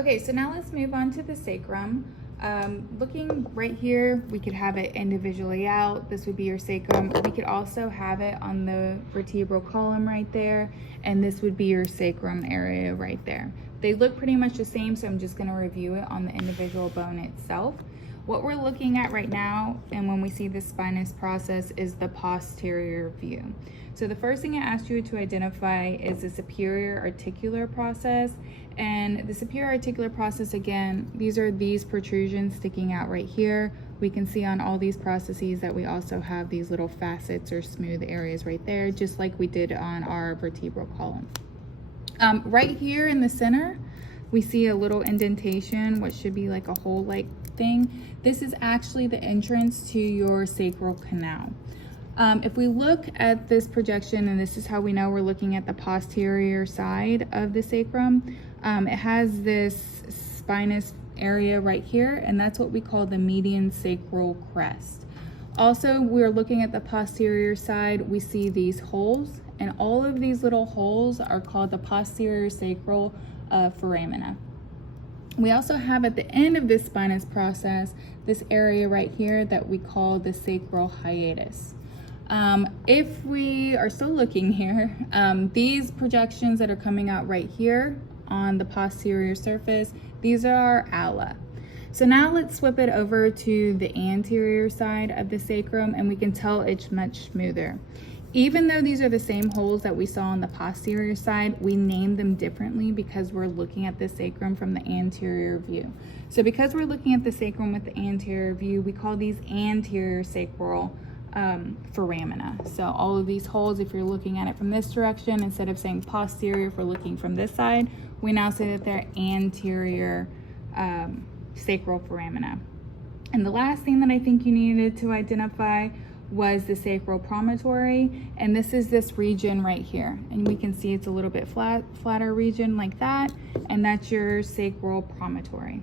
Okay, so now let's move on to the sacrum. Looking right here, we could have it individually out. This would be your sacrum. We could also have it on the vertebral column right there, and this would be your sacrum area right there. They look pretty much the same, so I'm just gonna review it on the individual bone itself. What we're looking at right now, and when we see the spinous process, is the posterior view. So the first thing I asked you to identify is the superior articular process. And the superior articular process, again, these are these protrusions sticking out right here. We can see on all these processes that we also have these little facets or smooth areas right there, just like we did on our vertebral column. Right here in the center, we see a little indentation, what should be like a hole-like thing. This is actually the entrance to your sacral canal. If we look at this projection, and this is how we know we're looking at the posterior side of the sacrum, it has this spinous area right here, and that's what we call the median sacral crest. Also, we're looking at the posterior side, we see these holes, and all of these little holes are called the posterior sacral foramina. We also have at the end of this spinous process, this area right here that we call the sacral hiatus. If we are still looking here, these projections that are coming out right here on the posterior surface, these are our ala. So now let's flip it over to the anterior side of the sacrum, and we can tell it's much smoother. Even though these are the same holes that we saw on the posterior side, we name them differently because we're looking at the sacrum from the anterior view. So because we're looking at the sacrum with the anterior view, we call these anterior sacral foramina. So all of these holes, if you're looking at it from this direction, instead of saying posterior, if we're looking from this side, we now say that they're anterior sacral foramina. And the last thing that I think you needed to identify was the sacral promontory, and this is this region right here, and we can see it's a little bit flatter region like that, and that's your sacral promontory.